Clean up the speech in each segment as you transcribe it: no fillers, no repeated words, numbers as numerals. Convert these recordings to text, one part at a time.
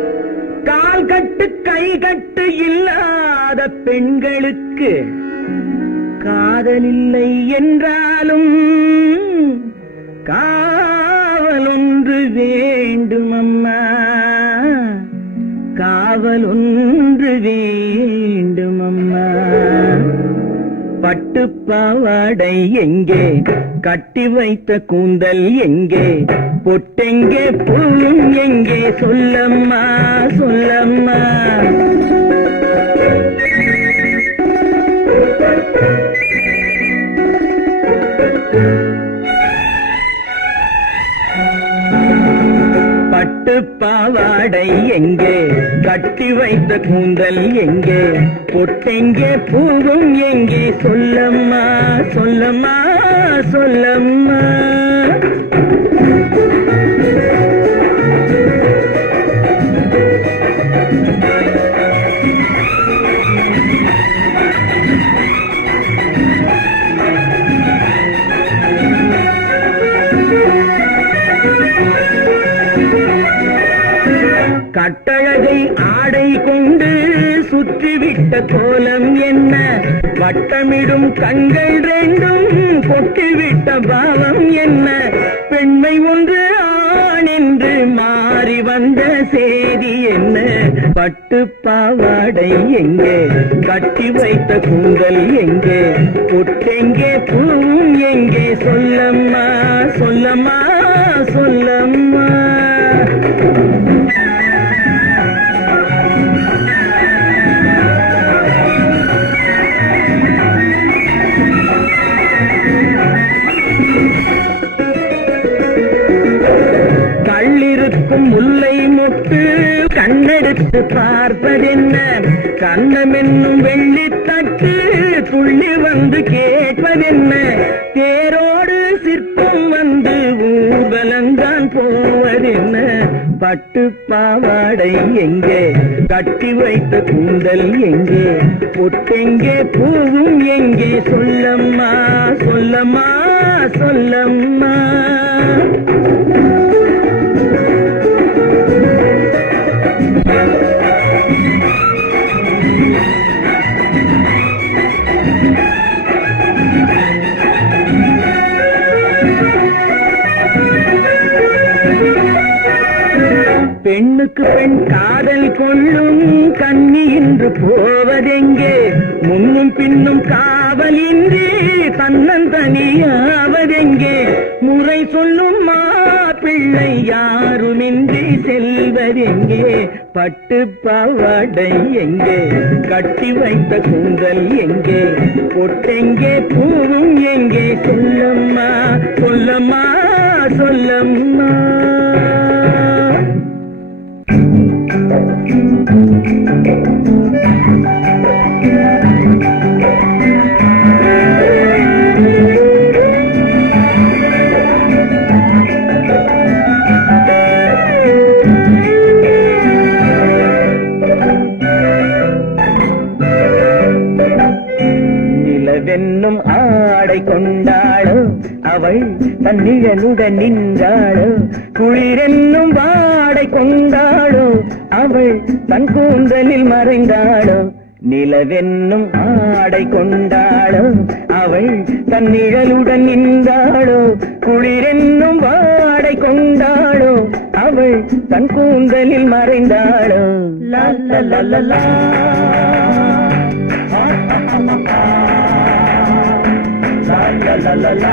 கால் கட்டு கை கட்டு இல்லாத பெண்களுக்கு காதலில்லை என்றாலும் காவல் ஒன்று வேண்டும் அம்மா, காவல் ஒன்று வேண்டும் அம்மா. பட்டுப்பாவாடை எங்கே, கட்டி வைத்த கூந்தல் எங்கே, பொட்டெங்கே பூவும் எங்கே, சொல்லம்மா சொல்லம்மா. பட்டுப்பாவாடை எங்கே, கட்டி வைத்த கூந்தல் எங்கே, பொட்டெங்கே பூவும் எங்கே, சொல்லம்மா சொல்லம்மா சொல்லம்மா. கட்டழகை ஆடை கொண்டு சுற்றிவிட்ட கோலம் என்ன, வட்டமிடும் கண்கள் ரெண்டும் கொட்டிவிட்ட பாவம் என்ன, பெண்மை ஒன்று ஆண் என்று மாறி வந்த செய்தி என்ன. பட்டுப்பாவாடை எங்கே, கட்டி வைத்த கூந்தல் எங்கே, பொட்டெங்கே பூவும் எங்கே, சொல்லம்மா சொல்லம்மா சொல்லம்மா. கள்ளிருக்கும் முல்லை மொட்டு கண்ணெடுத்து பார்ப்பதென்ன, கண்ணம் என்னும் வெள்ளித்தட்டு துள்ளி வந்து கேட்பதென்ன, தேரோடு சிற்பம் வந்து ஊர்வலந்தான் போவதென்ன. பட்டுப்பாவாடை எங்கே, கட்டி வைத்த கூந்தல் எங்கே, பொட்டெங்கே பூவும் எங்கே, சொல்லம்மா சொல்லம்மா சொல்லம்மா. பெண்ணுக்கு பெண் காதல் கொள்ளும் கன்னி இன்று போவதெங்கே, முன்னும் பின்னும் காவலின்றி தன்னந்தனியாவதெங்கே, முறை சொல்லும் மாப்பிள்ளை யாருமின்றி செல்வதெங்கே. பட்டுப்பாவாடை எங்கே, கட்டி வைத்த கூந்தல் எங்கே, பொட்டெங்கே பூவும் எங்கே, சொல்லம்மா சொல்லம்மா சொல்லம்மா. நிலவென்னும் ஆடை கொண்டாளோ அவள் தன்னிழலுடன் நின்றாளோ, குளிரென்னும் வாடை கொண்டாளோ அவள் தன் கூந்தலில் மறைந்தாளோ. நிலவென்னும் ஆடை கொண்டாளோ அவள் தன் நிழலுடன் நின்றாளோ, குளிரென்னும் வாடை கொண்டாளோ அவள் தன் கூந்தலில் மறைந்தாளோ. லா லா லா லா லா la la la la.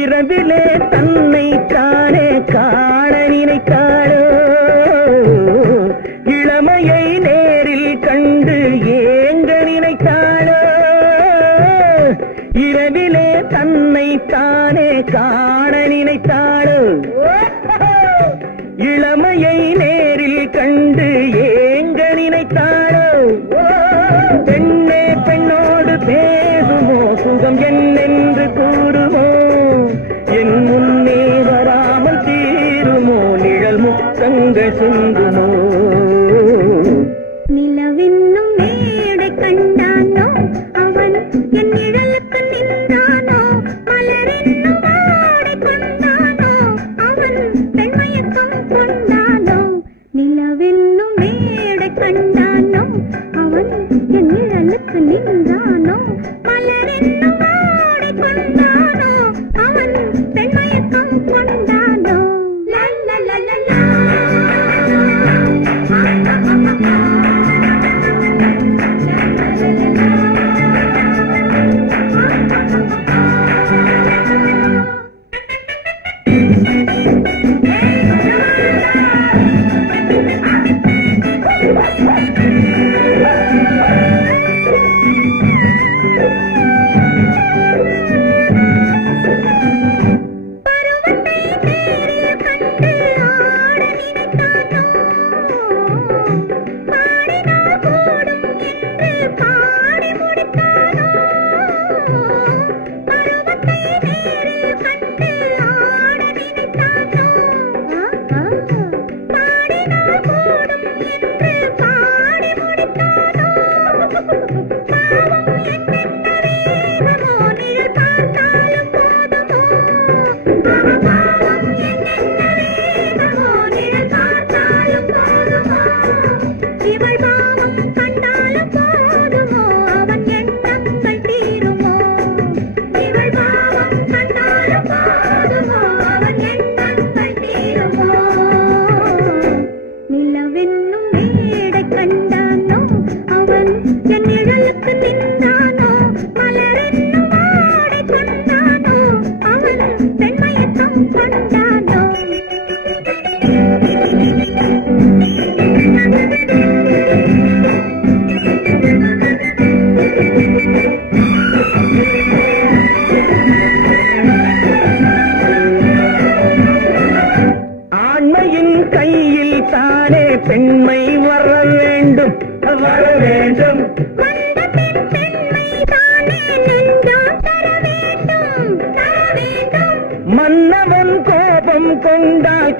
இரவிலே தன்னை தானே காண நினைத்தாளோ, இளமையை நேரில் கண்டு ஏங்க நினைத்தாளோ, இரவிலே தன்னை தானே காண நினைத்தாளோ, இளமையை நேரில் கண்டு ஏங்க நினைத்தாளோ. பெண்ணே பெண்ணோடு பேசுமோ, சுகம் என்னென்று கூறுமோ, என் முன்னே வராமல் தீருமோ, நிழல் முத்தங்கள் சிந்துமோ. நிலவென்னும் மேடை கண்டால்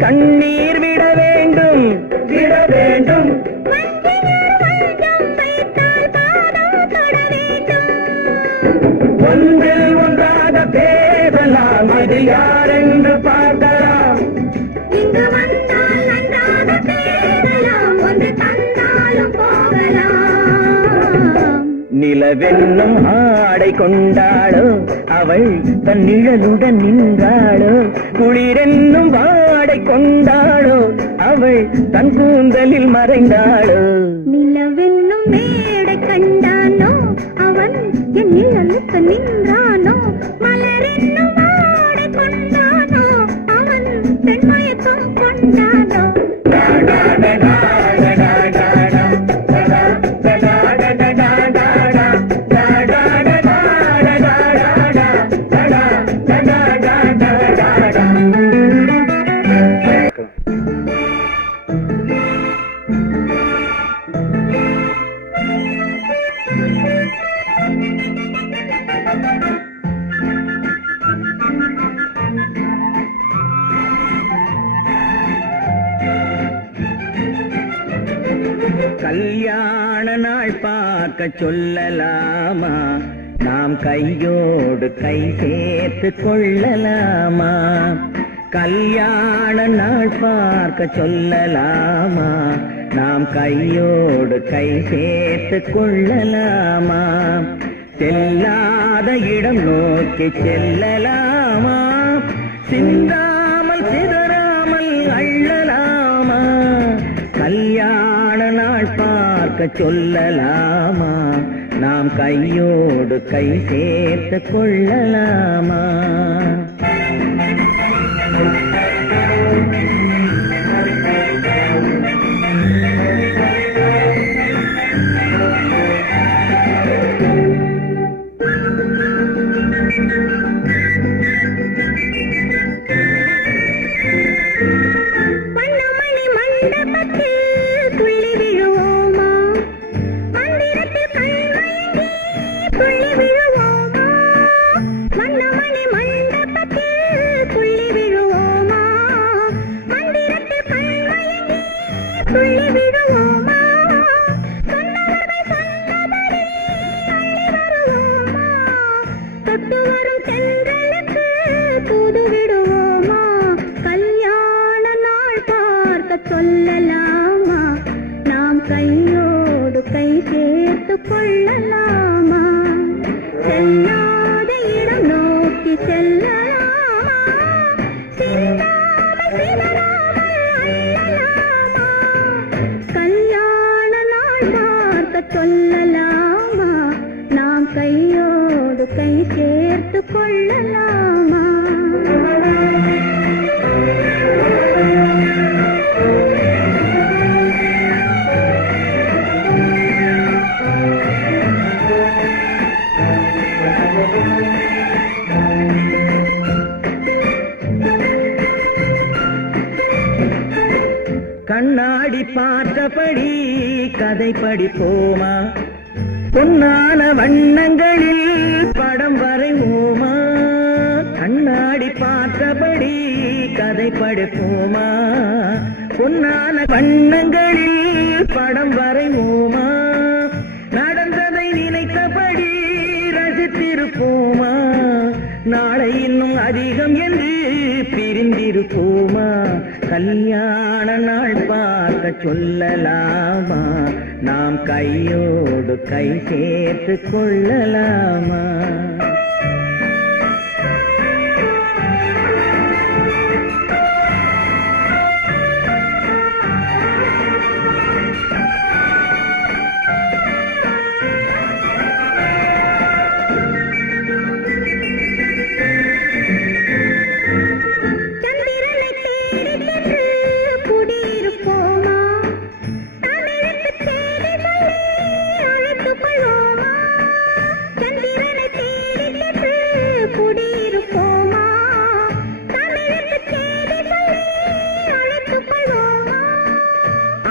கண்ணீர் விட வேண்டும் விட வேண்டும். ஒன்றில் ஒன்றாக பேசலாம், அது யாரென்று பார்க்கலாம். இங்கு வந்தால் நன்றாக பேசலாம், ஒன்று தந்தாலும் போகலாம். நிலவென்னும் ஆடை கொண்டாளோ அவள் தன் நிழலுடன் நின்றாளோ, குளிரென்னும் வாடை கொண்டாளோ அவள் தன் கூந்தலில் மறைந்தாளோ. நிலவென்னும் மேடை கண்டானோ அவன் என் நிழலுக்கு நின்றானோ, மலரென்னும் வாடை கொண்டானோ அவன் பெண்மயக்கம் கொண்டானோ. கல்யாண நாள் பார்க்க சொல்லலாமா, நாம் கையோடு கை சேர்த்து கொள்ளலாமா. கல்யாண நாள் பார்க்க சொல்லலாமா, நாம் கையோடு கை சேர்த்து கொள்ளலாமா. செல்லாத இடம் நோக்கி செல்லலாமா, சிந்தாமல் சிதறாமல் அள்ளலாமா. கல்யாண நாள் பார்க்க சொல்லலாமா, நாம் கையோடு கை சேர்த்து கொள்ளலாமா. சொல்லலாமா, நாம் கையோடு கை சேர்த்து கொள்ளலாமா. செல்லாத இடம் நோக்கி செல்லலாமா, சிந்தாமல் சிதறாமல் அள்ளலாமா. கல்யாண நாள் பார்க்க சொல்லலாமா, நாம் கையோடு கை சேர்த்து கொள்ளலாமா. கண்ணாடி பார்த்தபடி கதை படிப்போமா, பொன்னான வண்ணங்களில் படம் வரைவோமா. கண்ணாடி பார்த்தபடி கதை படிப்போமா, பொன்னான வண்ணங்களில் படம் வரைவோமா. நடந்ததை நினைத்தபடி ரசித்திருப்போமா, நாளை இன்னும் அதிகம் என்று பிரிந்திருப்போமா. கல்யாண நாள் பார்க்க சொல்லலாமா, நாம் கையோடு கை சேர்த்து கொள்ளலாமா.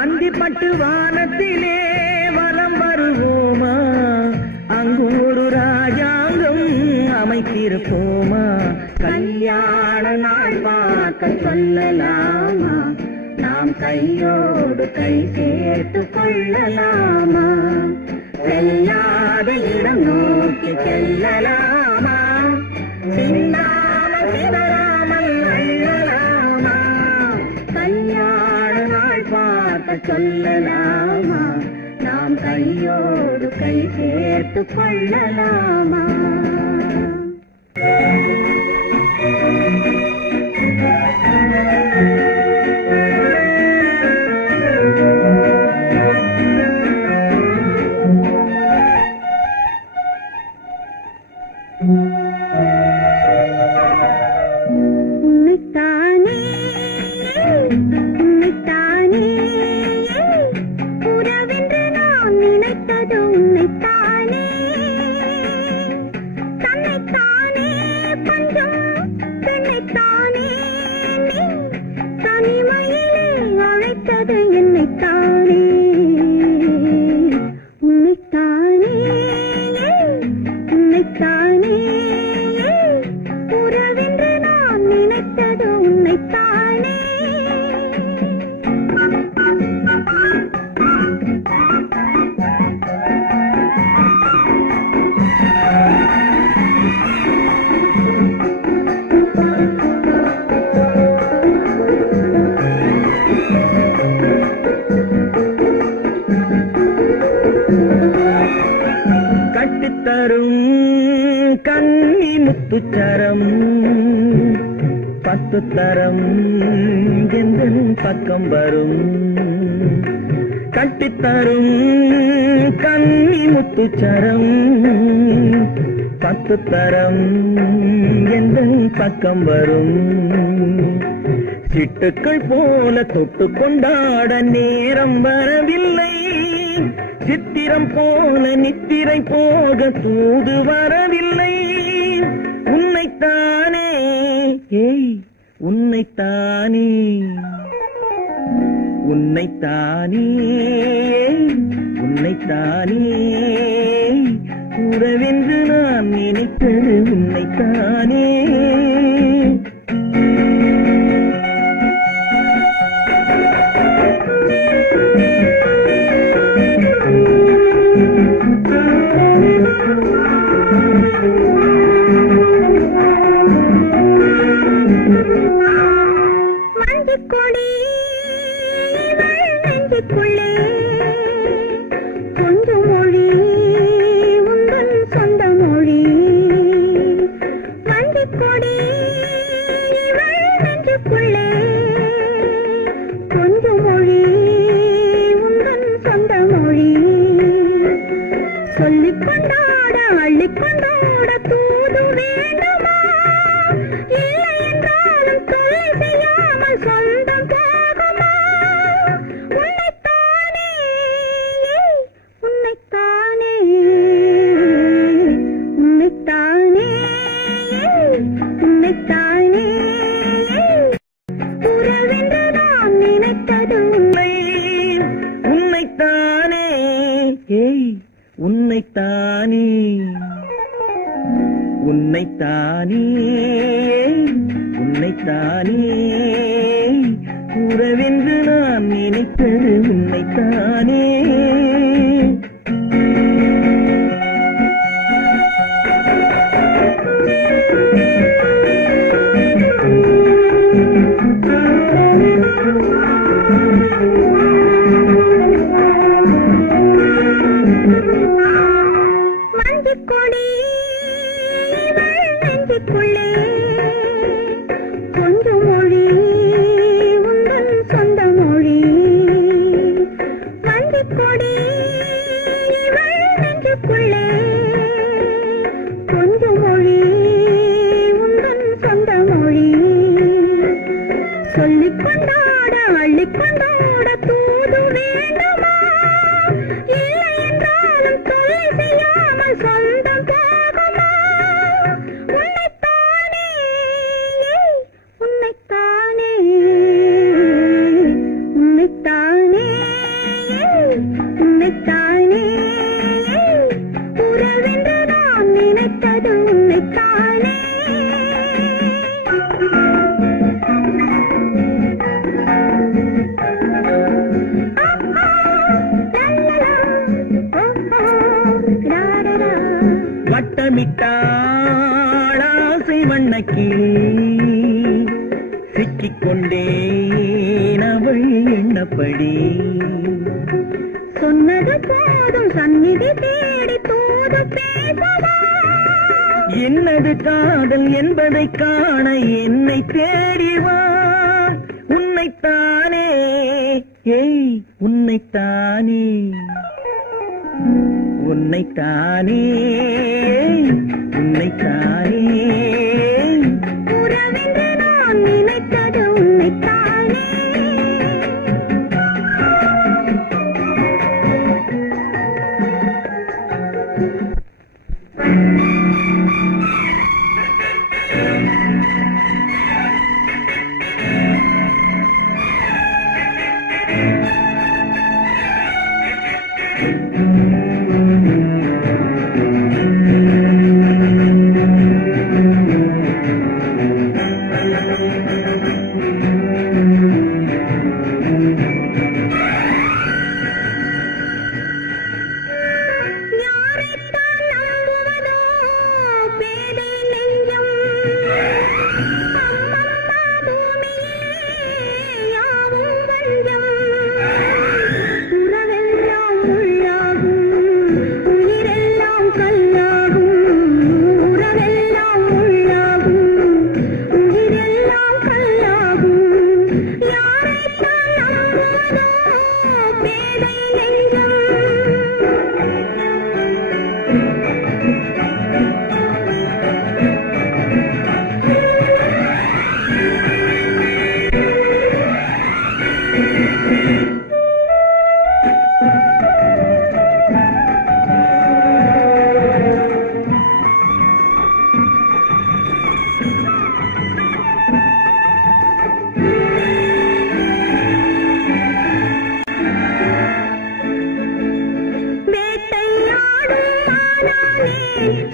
அந்திப்பட்டு வானத்திலே வலம் வருவோமா, அங்கும் ஒரு ராஜாங்கம் அமைத்திருப்போமா. கல்யாண நாள் பார்க்க சொல்லலாமா, நாம் கையோடு கை சேர்த்து கொள்ளலாமா? செல்லாத இடம் நோக்கி செல்லலாமா? சிந்தாமல் சிதறாமல் அள்ளலாமா? கல்யாண நாள் பார்க்க சொல்லலாமா? நாம் கையோடு கை சேர்த்து கொள்ளலாமா? உன்னைத்தானே உன்னைத்தானே உறவென்று நான் நினைத்தது உன்னைத்தானே. தன்னைத்தானே பஞ்சம் பெண்ணைத்தானே நீ தனிமையிலே அழைத்தது என்னைத்தானே. உன்னைத்தானே உன்னைத்தானே உறவென்று நான் நினைத்தது உன்னைத்தானே. கட்டித்தரும் கன்னி முத்துச்சரம் 10 தரம் எந்தன் பக்கம் வரும். கட்டித்தரும் கன்னி முத்துச்சரம் 10 தரம் எந்தன் பக்கம் வரும். சிட்டுக்கள் போல தொட்டு கொண்டாட நேரம் வரவில்லை. சித்திரம் போல நித்திரை போக தூது வரவில்லை. உன்னைத்தானே உன்னைத்தானே உன்னைத்தானே உன்னைத்தானே உறவென்று நான் நினைத்தது உன்னைத்தானே. மஞ்சக்கொடி நெஞ்சுக்குள்ளே கொஞ்சம் மொழி உந்தன் சொந்த மொழி. மஞ்சக்கொடி நெஞ்சுக்குள்ளே கொஞ்சம் மொழி உந்தன் சொந்த மொழி. சொல்லிக் கொண்டாட அள்ளிக் கொண்டாட தூது வேண்டுமா? இல்லை என்றாலும் தொல்லை செய்யாமல் சொந்தம் போகுமா? உன்னைத்தானே உன்னைத்தானே உன்னைத்தானே உன்னைத்தானே உறவென்று நான் நினைத்தது உன்னை. உன்னைத்தானே உன்னைத்தானே உன்னைத்தானே உன்னைத்தானே உறவென்று நான் நினைத்தது உன்னைத்தானே. மஞ்சக்கொடி நெஞ்சுக்குள்ளே கொஞ்சம் மொழி உந்தன் சொந்த மொழி. மஞ்சக்கொடி நெஞ்சுக்குள்ளே கொஞ்சம் மொழி உந்தன் சொந்த மொழி. சொல்லிக் கொண்டாட அள்ளிக் கொண்டாட தூது வேண்டுமா? இல்லை என்றாலும் தொல்லை செய்யாமல் சொந்தம் போகுமா? உன்னைத்தானே உன்னைத்தானே உன்னைத்தானே உன்னைத்தானே உறவென்று நான் நினைத்தது உன்னைத்தானே. வட்டமிட்டாளாசை வண்ணக்கிளி சிக்கிக்கொண்டேன் அவள் எண்ணப்படி. சொன்னது போதும் சந்நிதி தேடி தூது பேசவா? என்னது காதல் என்பதை காண என்னை தேடிவா. உன்னைத்தானே ஏய் உன்னைத்தானே உன்னைத்தானே உன்னைத்தானே உறவென்று நான் நினைத்தது உன்னைத்தானே.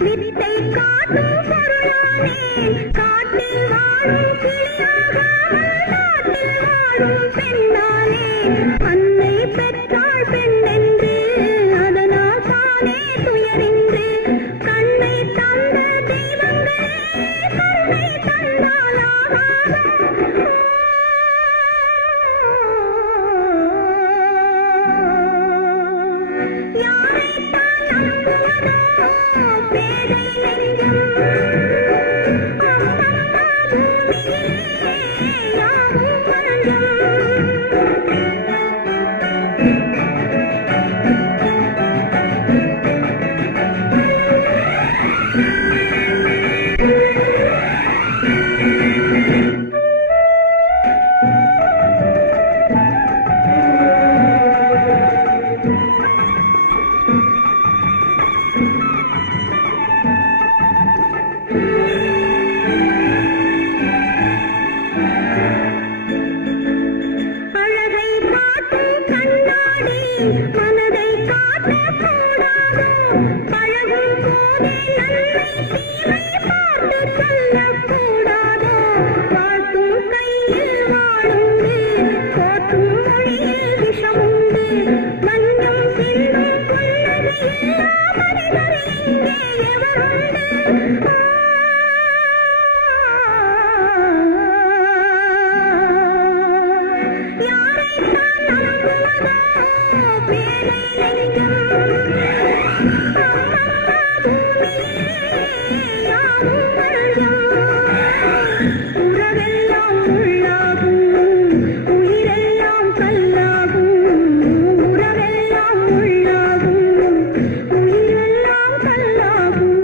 வித்தை காட்டும் பொருளானே, காட்டில் வாழும் கிளியாகாமல் நாட்டில் வாழும் பெண்ணானே. அன்னை பெற்றாள் பெண்ணென்று அதனால் தானே துயரின்று கண்ணை தந்த தெய்வங்களே கருணை தந்தாலாகாதா. மனதை காட்டக்கூடாதோ, பழகும் போதே நன்மை தீமை பார்த்து சொல்லக்கூடாதோ. வாழ்த்தும் கையில் வாழுண்டு, போற்றும் மொழியில் விஷமுண்டு, மஞ்சம் சிந்தும் புன்னகையில்லா மனிதர் இங்கே எவருண்டு? உறவெல்லாம் உள்ளாகும், உயிரெல்லாம் கல்லாகும். உறவெல்லாம் உள்ளாகும், உயிரெல்லாம் கல்லாகும்.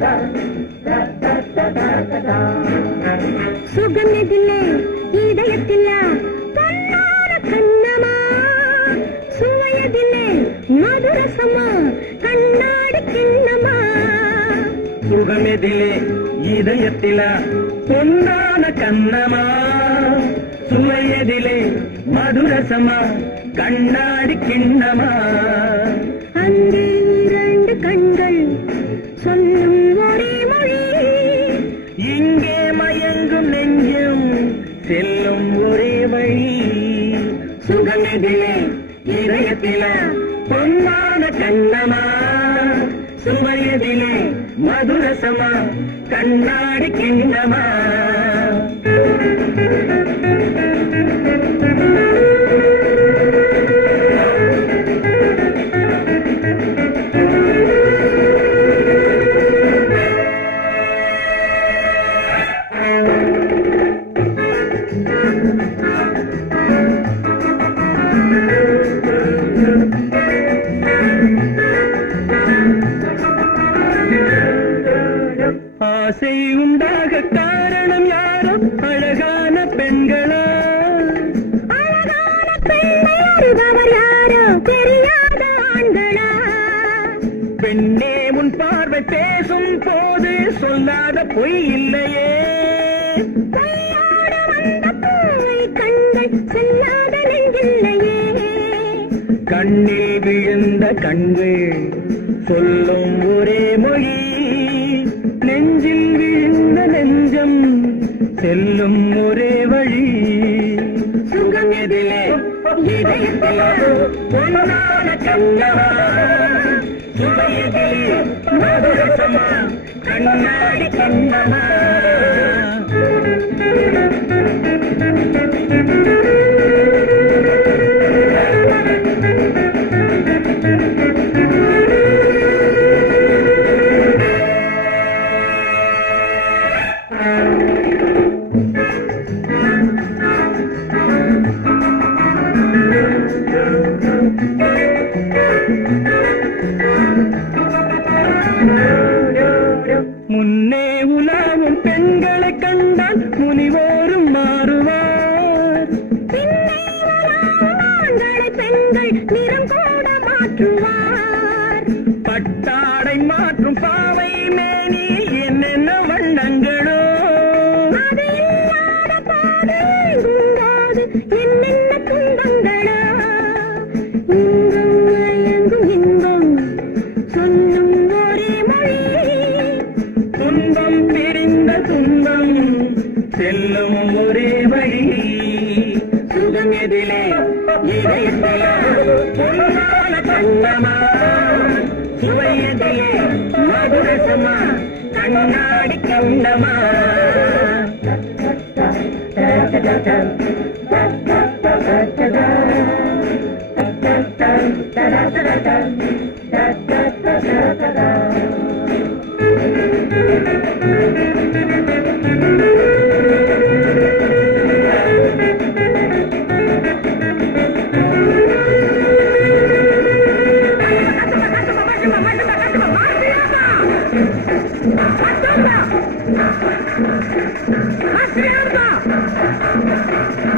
Da சுகமெதிலே இதயத்தில பொன்னான கண்ணமா சுவையதிலே மதுரசமா கண்ணாடி கிண்ணமா சுகமெதிலே இதயத்தில பொன்னான கண்ணமா சுவையதிலே மதுரசமா கண்ணாடி கிண்ணமா அங்கே இரண்டு கண்கள் சொல்லும் ஒரே மொழி இங்கே மயங்கும் நெஞ்சம் செல்லும் ஒரே வழி சுகமெதிலே இதயத்தில பொன்னான கண்ணமா சுவையதிலே மதுரசமா கண்ணாடி கிண்ணமா ஆசை உண்டாக காரணம் யாரோ அழகான பெண்களா அழகான பெண்ணை அறிபவர் யாரோ தெரியாத ஆண்களா பெண்ணே உன் பார்வை பேசும் போது சொல்லாத பொய் இல்லையே பொய்யோடு வந்த பூவை கண்கள் செல்லாத நெஞ்சில்லையே கண்ணில் விழுந்த கண்கள் சொல்லும் ஒரே மொழி நெஞ்சில் விழுந்த நெஞ்சம் செல்லும் ஒரே வழி சுகம் எதிலே இதயத்தில பொன்னான கண்ணமா சுவையதிலே மதுரசமா கண்ணாடி கண்ணமா முன்னே உலாவும் பெண்களை கண்டால் முனிவோரும் மாறுவார் பின்னே உலாவும் ஆண்களை பெண்கள் நிறம் கூட மாற்றுவார் பட்டாடை மாற்றும் பாவை மேனி என்னென்ன வண்ணங்களோ அது இல்லாத பாடு எங்கும்போது என்னென்ன துன்பங்களோ இங்கும் மயங்கும் இன்பம் சொல்லும் ஒரே மொழி துன்பம் பிரிந்த துன்பம் செல்லும் ஒரே வழி சுகம் எதிலே இதயத்தில பொன்னான கண்ணமா சுவையதிலே மதுரசமா கண்ணாடி கண்ணமா Hasta